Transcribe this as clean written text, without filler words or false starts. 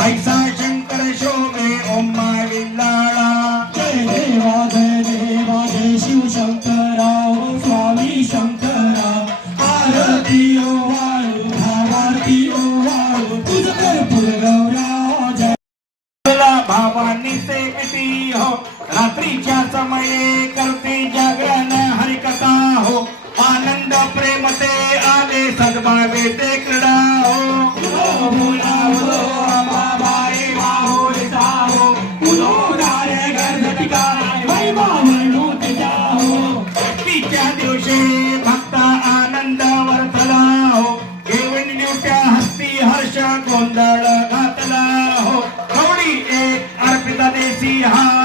ऐसा शंकर शोभे ओम्मा विल्लाळा जय देवा जय शिव शंकराव स्वामी शंकरा आरती ओ वाळू भावारती ओ वाळू तुझं कर्पूर गौरा जय भावानी सेविती हो रात्रीच्या समये करते जागरण हरिकथा हो आनंद प्रेम ते आले सद्भावे ते क्रीडा हो बोला बोलो बाबाई बाहोरी जाओ उलो डाळे गणपतिका वैभव तुझा हो तिच्या दिवशी भक्त आनंद वर्धला हो केवळ ड्युट्या हस्ती हर्ष गोंधळ घातला हो कवडी एक अर्पिता देसी हा